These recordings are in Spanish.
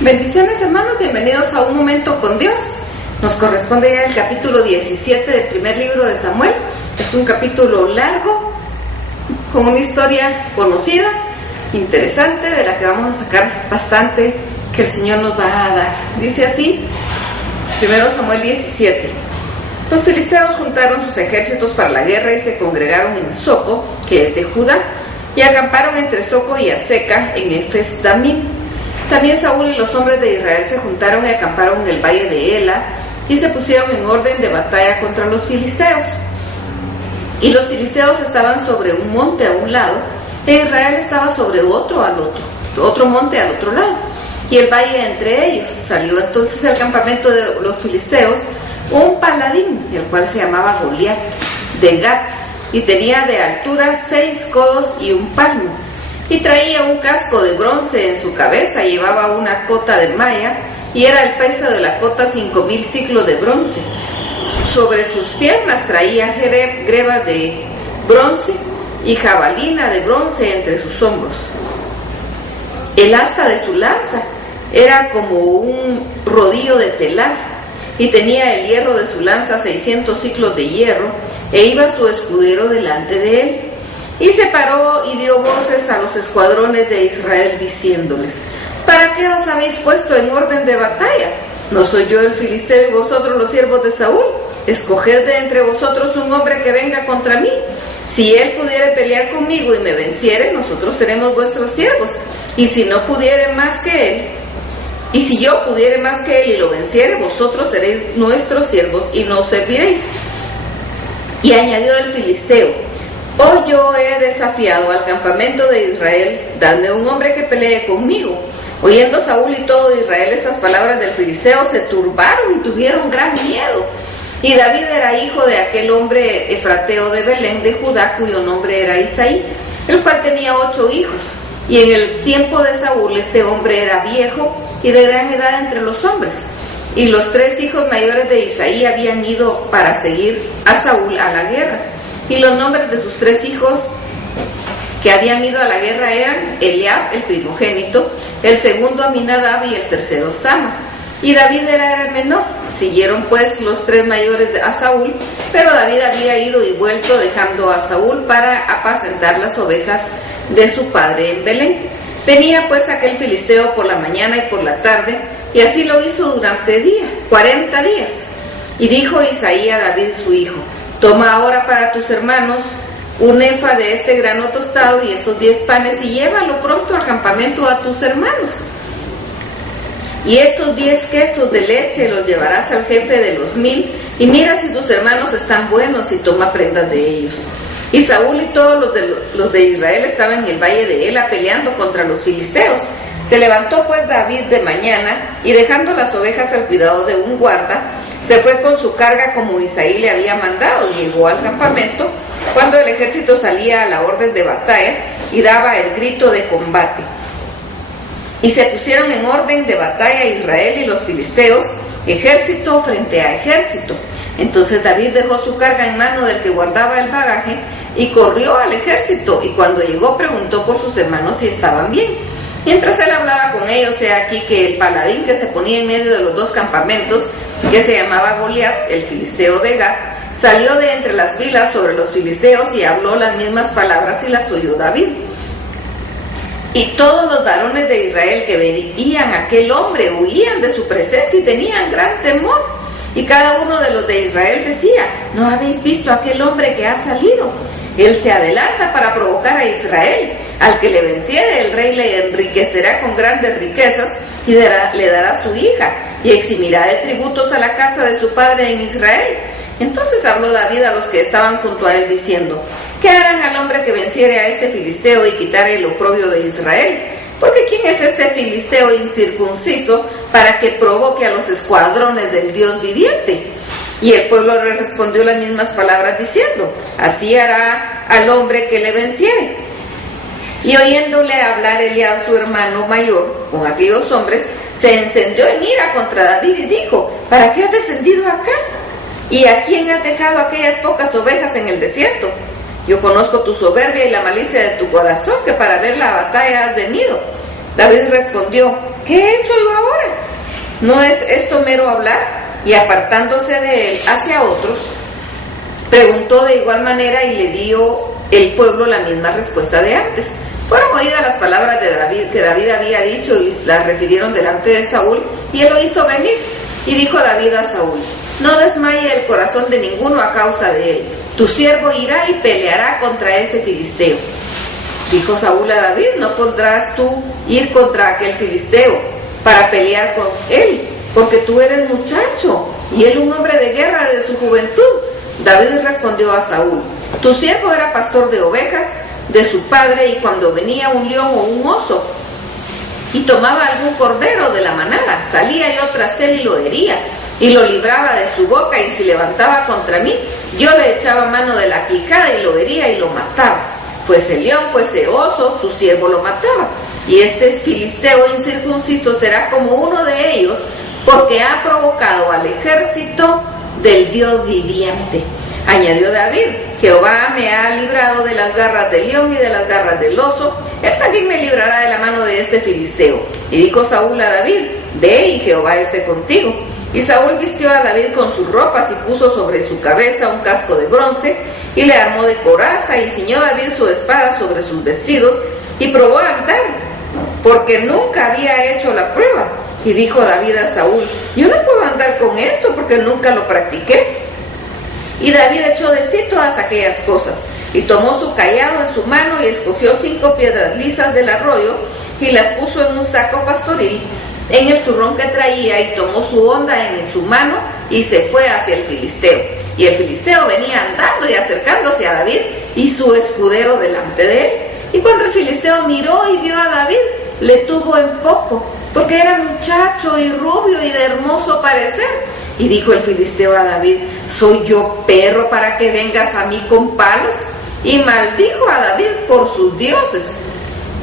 Bendiciones, hermanos, bienvenidos a Un Momento con Dios. Nos corresponde ya el capítulo 17 del primer libro de Samuel. Es un capítulo largo, con una historia conocida, interesante, de la que vamos a sacar bastante que el Señor nos va a dar. Dice así, 1 Samuel 17. Los filisteos juntaron sus ejércitos para la guerra y se congregaron en Soco, que es de Judá, y acamparon entre Soco y Azeca en Efes-Damim. También Saúl y los hombres de Israel se juntaron y acamparon en el valle de Ela y se pusieron en orden de batalla contra los filisteos. Y los filisteos estaban sobre un monte a un lado, e Israel estaba sobre otro monte al otro lado, y el valle entre ellos. Salió entonces al campamento de los filisteos un paladín, el cual se llamaba Goliat, de Gat, y tenía de altura 6 codos y un palmo, y traía un casco de bronce en su cabeza, llevaba una cota de malla, y era el peso de la cota 5,000 ciclos de bronce. Sobre sus piernas traía grebas de bronce y jabalina de bronce entre sus hombros. El asta de su lanza era como un rodillo de telar, y tenía el hierro de su lanza 600 ciclos de hierro, e iba su escudero delante de él. Y se paró y dio voces a los escuadrones de Israel, diciéndoles: ¿para qué os habéis puesto en orden de batalla? ¿No soy yo el filisteo y vosotros los siervos de Saúl? Escoged de entre vosotros un hombre que venga contra mí. Si él pudiere pelear conmigo y me venciere, nosotros seremos vuestros siervos. Y si no pudiere más que él, y si yo pudiere más que él y lo venciere, vosotros seréis nuestros siervos y nos serviréis. Y añadió el filisteo: hoy yo he desafiado al campamento de Israel, dadme un hombre que pelee conmigo. Oyendo Saúl y todo Israel estas palabras del filisteo, se turbaron y tuvieron gran miedo. Y David era hijo de aquel hombre efrateo de Belén de Judá, cuyo nombre era Isaí, el cual tenía 8 hijos. Y en el tiempo de Saúl este hombre era viejo y de gran edad entre los hombres. Y los 3 hijos mayores de Isaí habían ido para seguir a Saúl a la guerra. Y los nombres de sus 3 hijos que habían ido a la guerra eran Eliab, el primogénito, el segundo Aminadab y el tercero Sama. Y David era el menor. Siguieron pues los 3 mayores a Saúl, pero David había ido y vuelto, dejando a Saúl para apacentar las ovejas de su padre en Belén. Venía pues aquel filisteo por la mañana y por la tarde, y así lo hizo durante 40 días. Y dijo Isaí a David su hijo: toma ahora para tus hermanos un efa de este grano tostado y esos 10 panes, y llévalo pronto al campamento a tus hermanos. Y estos 10 quesos de leche los llevarás al jefe de los 1000, y mira si tus hermanos están buenos, y toma prendas de ellos. Y Saúl y todos los de Israel estaban en el valle de Ela peleando contra los filisteos. Se levantó pues David de mañana, y dejando las ovejas al cuidado de un guarda, se fue con su carga como Isaí le había mandado. Llegó al campamento cuando el ejército salía a la orden de batalla y daba el grito de combate. Y se pusieron en orden de batalla Israel y los filisteos, ejército frente a ejército. Entonces David dejó su carga en mano del que guardaba el bagaje y corrió al ejército, y cuando llegó preguntó por sus hermanos si estaban bien. Mientras él hablaba con ellos, he aquí que el paladín que se ponía en medio de los 2 campamentos, que se llamaba Goliat, el filisteo de Gat, salió de entre las filas sobre los filisteos y habló las mismas palabras, y las oyó David. Y todos los varones de Israel que veían a aquel hombre huían de su presencia y tenían gran temor. Y cada uno de los de Israel decía: ¿no habéis visto a aquel hombre que ha salido? Él se adelanta para provocar a Israel. Al que le venciere, el rey le enriquecerá con grandes riquezas y le dará su hija, y eximirá de tributos a la casa de su padre en Israel. Entonces habló David a los que estaban junto a él, diciendo: ¿qué harán al hombre que venciere a este filisteo y quitare el oprobio de Israel? Porque ¿quién es este filisteo incircunciso para que provoque a los escuadrones del Dios viviente? Y el pueblo le respondió las mismas palabras, diciendo: así hará al hombre que le venciere. Y oyéndole hablar Eliab, su hermano mayor, con aquellos hombres, se encendió en ira contra David y dijo: ¿para qué has descendido acá? ¿Y a quién has dejado aquellas pocas ovejas en el desierto? Yo conozco tu soberbia y la malicia de tu corazón, que para ver la batalla has venido. David respondió: ¿qué he hecho yo ahora? ¿No es esto mero hablar? Y apartándose de él hacia otros, preguntó de igual manera y le dio el pueblo la misma respuesta de antes. Fueron oídas las palabras de David, que David había dicho, y las refirieron delante de Saúl, y él lo hizo venir. Y dijo David a Saúl: no desmaye el corazón de ninguno a causa de él. Tu siervo irá y peleará contra ese filisteo. Dijo Saúl a David: no podrás tú ir contra aquel filisteo para pelear con él, porque tú eres muchacho, y él un hombre de guerra desde su juventud. David respondió a Saúl: tu siervo era pastor de ovejas de su padre, y cuando venía un león o un oso y tomaba algún cordero de la manada, salía yo tras él y lo hería, y lo libraba de su boca, y si levantaba contra mí, yo le echaba mano de la quijada y lo hería y lo mataba. Fuese león, fuese oso, tu siervo lo mataba. Y este filisteo incircunciso será como uno de ellos, porque ha provocado al ejército del Dios viviente. Añadió David: Jehová me ha librado de las garras del león y de las garras del oso, él también me librará de la mano de este filisteo. Y dijo Saúl a David: ve, y Jehová esté contigo. Y Saúl vistió a David con sus ropas y puso sobre su cabeza un casco de bronce y le armó de coraza, y ciñó David su espada sobre sus vestidos y probó a andar, porque nunca había hecho la prueba. Y dijo David a Saúl: yo no puedo andar con esto porque nunca lo practiqué. Y David echó de sí todas aquellas cosas, y tomó su cayado en su mano y escogió 5 piedras lisas del arroyo y las puso en un saco pastoril en el zurrón que traía, y tomó su honda en su mano y se fue hacia el filisteo. Y el filisteo venía andando y acercándose a David y su escudero delante de él. Y cuando el filisteo miró y vio a David, le tuvo en poco, porque era muchacho y rubio y de hermoso parecer. Y dijo el filisteo a David: ¿soy yo perro para que vengas a mí con palos? Y maldijo a David por sus dioses.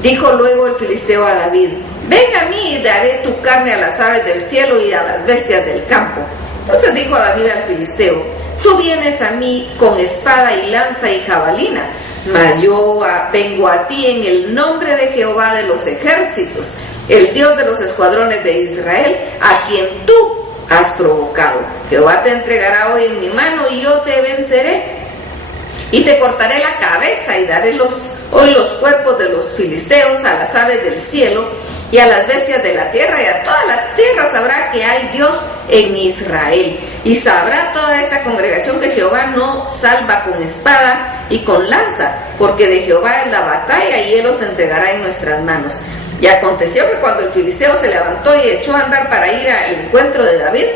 Dijo luego el filisteo a David: ven a mí y daré tu carne a las aves del cielo y a las bestias del campo. Entonces dijo David al filisteo: tú vienes a mí con espada y lanza y jabalina, mas yo vengo a ti en el nombre de Jehová de los ejércitos, el Dios de los escuadrones de Israel, a quien tú has provocado. Jehová te entregará hoy en mi mano, y yo te venceré, y te cortaré la cabeza, y daré hoy los cuerpos de los filisteos a las aves del cielo y a las bestias de la tierra, y a toda la tierra sabrá que hay Dios en Israel. Y sabrá toda esta congregación que Jehová no salva con espada y con lanza, porque de Jehová es la batalla, y él los entregará en nuestras manos. Y aconteció que cuando el filisteo se levantó y echó a andar para ir al encuentro de David,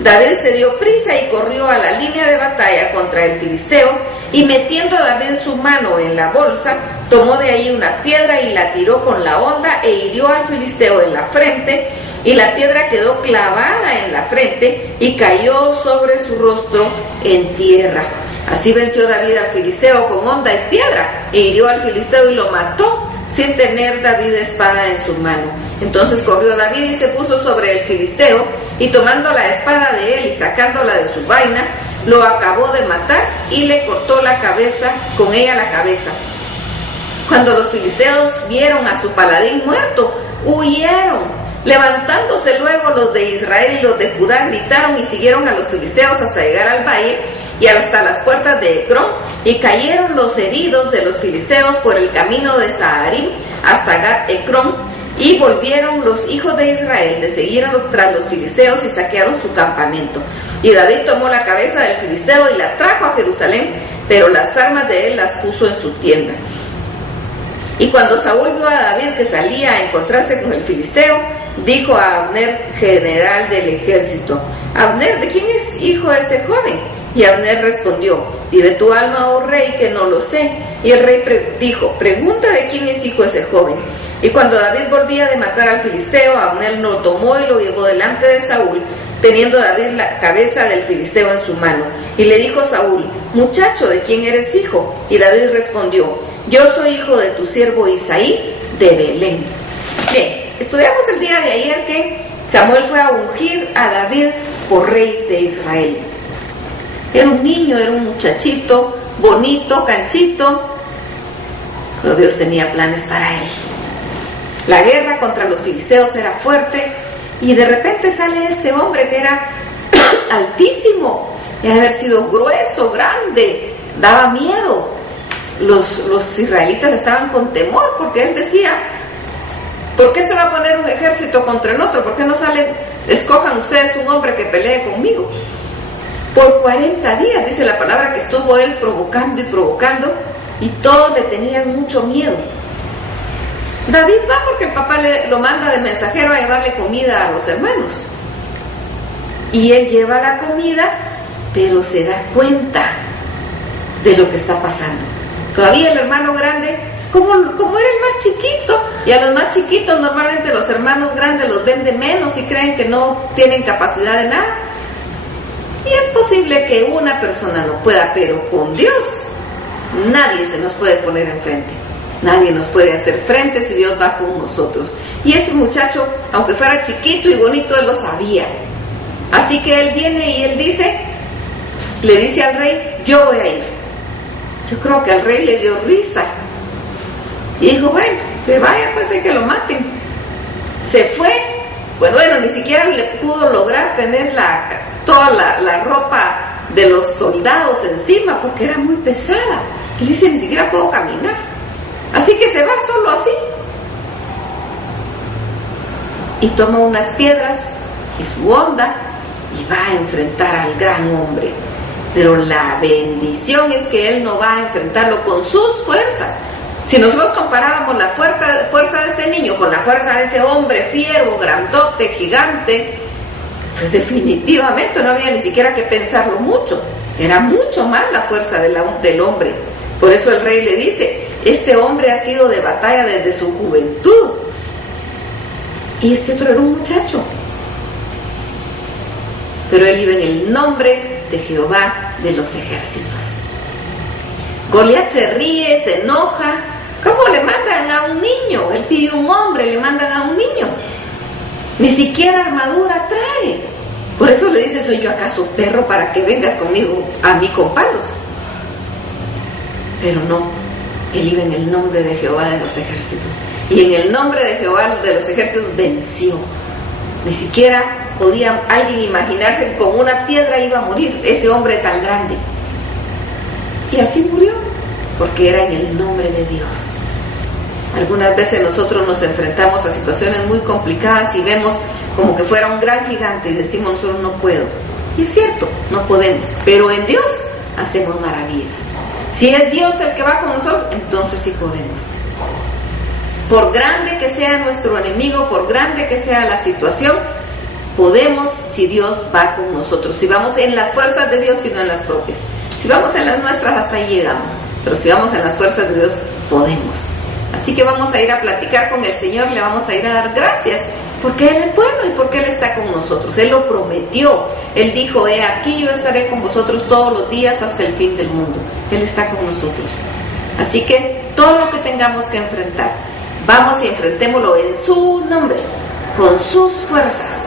David se dio prisa y corrió a la línea de batalla contra el filisteo, y metiendo a David su mano en la bolsa, tomó de ahí una piedra y la tiró con la honda e hirió al filisteo en la frente, y la piedra quedó clavada en la frente y cayó sobre su rostro en tierra. Así venció David al filisteo con honda y piedra, e hirió al filisteo y lo mató, sin tener David espada en su mano. Entonces corrió David y se puso sobre el filisteo, y tomando la espada de él y sacándola de su vaina, lo acabó de matar y le cortó la cabeza, con ella la cabeza. Cuando los filisteos vieron a su paladín muerto, huyeron. Levantándose luego los de Israel y los de Judá, gritaron y siguieron a los filisteos hasta llegar al valle y hasta las puertas de Ecrón, y cayeron los heridos de los filisteos por el camino de Saharim hasta Gat Ecrón, y volvieron los hijos de Israel de seguir tras los filisteos y saquearon su campamento. Y David tomó la cabeza del filisteo y la trajo a Jerusalén, pero las armas de él las puso en su tienda. Y cuando Saúl vio a David que salía a encontrarse con el filisteo, dijo a Abner, general del ejército: Abner, ¿de quién es hijo este joven? Y Abner respondió: vive tu alma, oh rey, que no lo sé. Y el rey dijo: pregunta de quién es hijo ese joven. Y cuando David volvía de matar al filisteo, Abner lo tomó y lo llevó delante de Saúl, teniendo David la cabeza del filisteo en su mano. Y le dijo Saúl: muchacho, ¿de quién eres hijo? Y David respondió: yo soy hijo de tu siervo Isaí de Belén. Bien, estudiamos el día de ayer que Samuel fue a ungir a David por rey de Israel. Era un niño, era un muchachito, bonito, canchito, pero Dios tenía planes para él. La guerra contra los filisteos era fuerte y de repente sale este hombre que era altísimo, y de haber sido grueso, grande, daba miedo. Los israelitas estaban con temor porque él decía: ¿por qué se va a poner un ejército contra el otro? ¿Por qué no salen, escojan ustedes un hombre que pelee conmigo? Por 40 días, dice la palabra, que estuvo él provocando y provocando, y todos le tenían mucho miedo. David va porque el papá lo manda de mensajero a llevarle comida a los hermanos. Y él lleva la comida, pero se da cuenta de lo que está pasando. Todavía el hermano grande, como era el más chiquito, y a los más chiquitos normalmente los hermanos grandes los ven de menos y creen que no tienen capacidad de nada. Y es posible que una persona no pueda, pero con Dios nadie se nos puede poner enfrente. Nadie nos puede hacer frente si Dios va con nosotros. Y este muchacho, aunque fuera chiquito y bonito, él lo sabía. Así que él viene y él le dice al rey: yo voy a ir. Yo creo que al rey le dio risa y dijo: bueno, que vaya, pues hay que lo maten. Se fue. Bueno, ni siquiera le pudo lograr tener toda la ropa de los soldados encima porque era muy pesada. Él dice: ni siquiera puedo caminar. Así que se va solo así y toma unas piedras y su honda y va a enfrentar al gran hombre. Pero la bendición es que él no va a enfrentarlo con sus fuerzas. Si nosotros comparábamos la fuerza de este niño con la fuerza de ese hombre fiero, grandote, gigante, pues definitivamente no había ni siquiera que pensarlo mucho. Era mucho más la fuerza del hombre. Por eso el rey le dice: este hombre ha sido de batalla desde su juventud. Y este otro era un muchacho. Pero él iba en el nombre de Jehová de los ejércitos. Goliat se ríe, se enoja. ¿Cómo le mandan a un niño? Él pidió un hombre, le mandan a un niño. Ni siquiera armadura trae. Por eso le dice: ¿soy yo acaso perro para que vengas conmigo a mí con palos? Pero no, él iba en el nombre de Jehová de los ejércitos. Y en el nombre de Jehová de los ejércitos venció. Ni siquiera podía alguien imaginarse que con una piedra iba a morir ese hombre tan grande. Y así murió, porque era en el nombre de Dios. Algunas veces nosotros nos enfrentamos a situaciones muy complicadas y vemos como que fuera un gran gigante y decimos: nosotros no puedo. Y es cierto, no podemos, pero en Dios hacemos maravillas. Si es Dios el que va con nosotros, entonces sí podemos. Por grande que sea nuestro enemigo, por grande que sea la situación, podemos si Dios va con nosotros. Si vamos en las fuerzas de Dios y no en las propias. Si vamos en las nuestras, hasta ahí llegamos. Pero si vamos en las fuerzas de Dios, podemos. Así que vamos a ir a platicar con el Señor, le vamos a ir a dar gracias, porque Él es bueno y porque Él está con nosotros. Él lo prometió. Él dijo: he aquí yo estaré con vosotros todos los días hasta el fin del mundo. Él está con nosotros. Así que todo lo que tengamos que enfrentar, vamos y enfrentémoslo en su nombre, con sus fuerzas,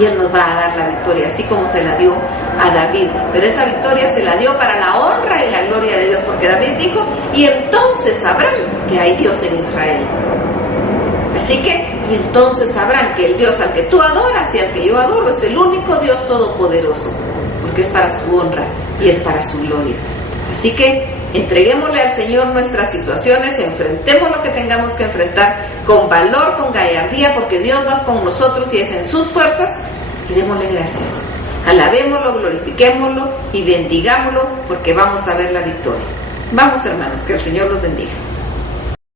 y Él nos va a dar la victoria, así como se la dio a David. Pero esa victoria se la dio para la honra y la gloria de Dios, porque David dijo: y entonces sabrán que hay Dios en Israel. Así que, y entonces sabrán que el Dios al que tú adoras y al que yo adoro es el único Dios todopoderoso, porque es para su honra y es para su gloria. Así que entreguémosle al Señor nuestras situaciones, enfrentemos lo que tengamos que enfrentar con valor, con gallardía, porque Dios va con nosotros y es en sus fuerzas, y démosle gracias. Alabémoslo, glorifiquémoslo y bendigámoslo, porque vamos a ver la victoria. Vamos, hermanos, que el Señor los bendiga.